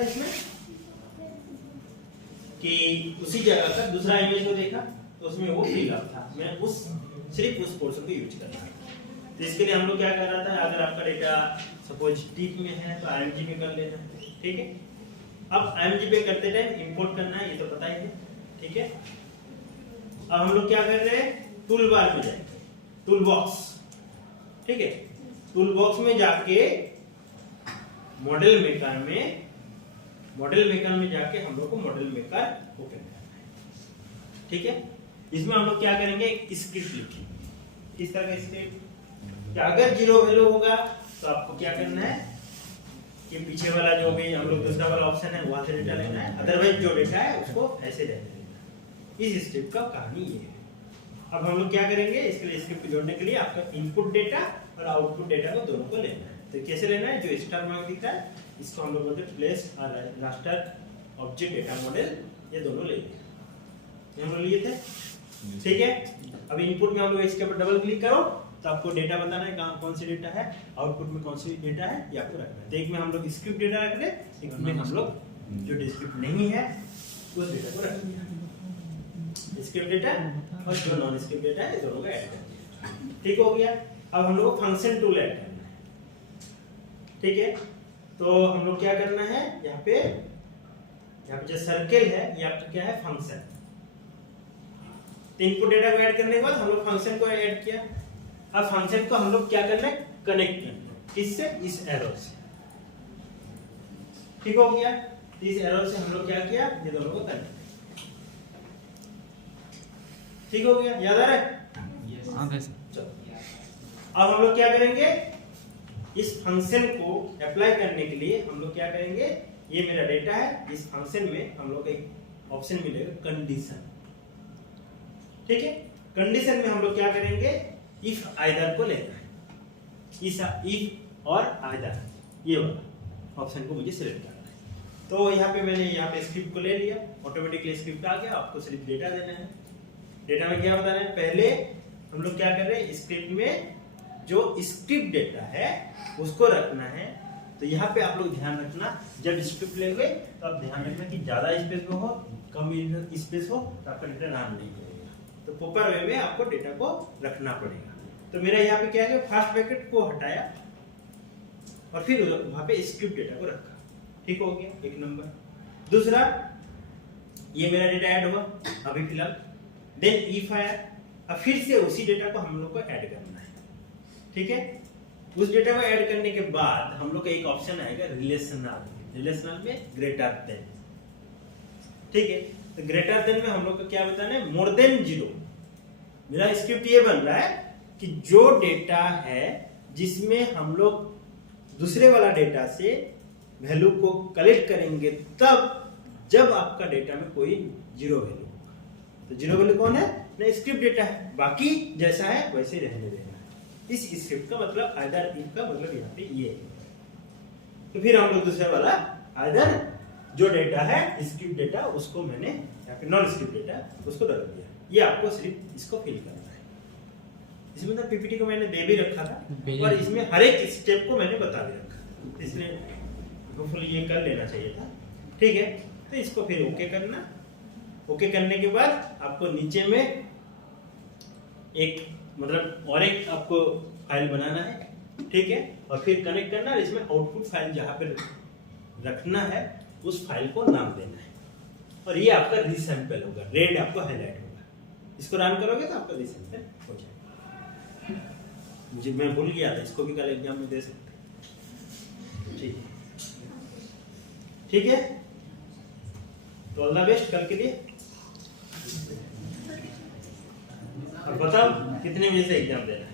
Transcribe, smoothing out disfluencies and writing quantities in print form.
इसमें कि उसी जगह का दूसरा इमेज को देखा तो उसमें वो फिल अप था, मैं सिर्फ उस पोर्शन को यूज कर रहा था। तो इसके लिए हम लोग क्या कर रहा था, अगर आपका डेटा सपोज टीप में है तो IMG में कर लेना, ठीक है। अब IMG पे करते टाइम इंपोर्ट करना है, ये तो पता ही है, ठीक है। अब हम लोग क्या कर रहे हैं, टूल बार में जाएंगे, टूल बॉक्स, ठीक है। टूल बॉक्स में जाके मॉडल मेकर में जाके हम लोग को मॉडल मेकर ओपन करना है, ठीक है। इसमें हम लोग क्या करेंगे, स्क्रिप्ट लिखेंगे। इस तरह का स्क्रिप्ट, अगर 0 वैल्यू होगा तो आपको क्या करना है कि पीछे वाला जो भी हम लोग दूसरा वाला ऑप्शन है वहां से डेटा लेना है, अदरवाइज जो डेटा है उसको ऐसे रहने देना। इस स्क्रिप्ट का कहानी ये है। अब हम लोग क्या करेंगे, इसके लिए स्क्रिप्ट जोड़ने के लिए आपका इनपुट डेटा और आउटपुट डेटा को दोनों को लेना है। तो कैसे लेना है, जो स्टार मार्क दिख रहा है इसको हम लोग बोलते हैं प्लेस और रास्टर ऑब्जेक्ट डेटा मॉडल, ये दोनों ले लिए, हम लोग लिए थे, ठीक है। अब इनपुट में हम लोग इसके ऊपर डबल क्लिक करो तो आपको डेटा बताना है कहां कौन सी डेटा है, आउटपुट में कौन सी डेटा है, ये आपको रखना है। तो एक में हम लोग स्क्रिप्ट डेटा रख रहे, एक में हम लोग जो स्क्रिप्ट नहीं है उस डेटा को रख दिया, स्क्रिप्ट डेटा और जो नॉन स्क्रिप्ट डेटा है दोनों को ऐड कर दिया, ठीक हो गया। अब हम लोग को फंक्शन टूल ऐड करना है, ठीक है। तो हम लोग क्या करना है, यहाँ पे जो सर्कल है ये आपका क्या है, फंक्शन। इनपुट डेटा को ऐड करने के बाद हम लोग फंक्शन को ऐड किया। अब फंक्शन को हम लोग क्या करना है, कनेक्ट करना है, किससे, इस एरो से, ठीक हो गया। इस एरो से हम लोग क्या किया, ये दोनों को कनेक्ट, ठीक हो गया, याद आ रहा है? हाँ सर। अब हम लोग क्या करेंगे, इस फंक्शन को अप्लाई करने के लिए हम लोग क्या करेंगे, ये मेरा डेटा है, इस फंक्शन में हम लोग एक ऑप्शन मिलेगा कंडीशन, ठीक है। कंडीशन में हम लोग क्या करेंगे, इफ आइदर को लेना है, इफ और आइदर, ये वाला ऑप्शन को मुझे सिलेक्ट करना है। तो यहाँ पे मैंने यहाँ पे स्क्रिप्ट को ले लिया, ऑटोमेटिकली स्क्रिप्ट आ गया। आपको सिर्फ डेटा देना है। डेटा में क्या बताना है, पहले हम लोग क्या कर रहे हैं, स्क्रिप्ट में जो स्क्रिप्ट डेटा है उसको रखना है। तो यहाँ पे आप लोग ध्यान रखना, जब स्क्रिप्ट लेंगे तो आप ध्यान रखना कि ज्यादा स्पेस में हो, कम स्पेस हो तो आपका डेटा नाम नहीं करेगा। तो प्रॉपर वे में आपको डेटा को रखना पड़ेगा। तो मेरा यहाँ पे क्या है, फर्स्ट ब्रैकेट को हटाया और फिर वहां पे स्क्रिप्ट डेटा को रखा, ठीक हो गया, एक नंबर। दूसरा, ये मेरा डेटा ऐड हुआ अभी फिलहाल, देन इफ आया, अब फिर से उसी डेटा को हम लोग को ऐड करना है, ठीक है। उस डेटा को ऐड करने के बाद हम लोग का एक ऑप्शन आएगा रिलेशनल में ग्रेटर देन, ठीक है। तो ग्रेटर देन में हम लोग को क्या बताना है, मोर देन 0। मेरा स्क्रिप्ट ये बन रहा है कि जो डेटा है जिसमें हम लोग दूसरे वाला डेटा से वैल्यू को कलेक्ट करेंगे तब जब आपका डेटा में कोई 0 वैल्यू होगा। तो 0 वैल्यू कौन है, ना स्क्रिप्ट डेटा है, बाकी जैसा है वैसे रहने देना है। इस स्क्रिप्ट का मतलब आइदर इफ का मतलब यहाँ पे ये है। तो फिर हम लोग दूसरे वाला आइदर जो डेटा है स्क्रिप्ट डेटा उसको मैंने यहाँ पे नॉन स्क्रिप्ट डेटा उसको रख दिया। ये आपको सिर्फ इसको फिल करना है। इसमें तो पीपीटी को मैंने दे भी रखा था पर इसमें हर एक स्टेप को मैंने बता भी रखा, इसलिए होपफुली ये कर लेना चाहिए था, ठीक है। तो इसको फिर ओके करना। ओके करने के बाद आपको नीचे में एक मतलब और एक आपको फाइल बनाना है, ठीक है, और फिर कनेक्ट करना है। इसमें आउटपुट फाइल जहां पे रखना है उस फाइल को नाम देना है और ये आपका रीसैंपल होगा, रेड आपको हाईलाइट होगा। इसको रन करोगे तो आपका रीसैंपल हो जाएगा। मुझे मैं भूल गया था, इसको भी कल एग्जाम में दे सकते, ठीक है, ठीक है। तो ऑल द बेस्ट कल के लिए। और बताओ कितने बजे से एग्जाम देना है।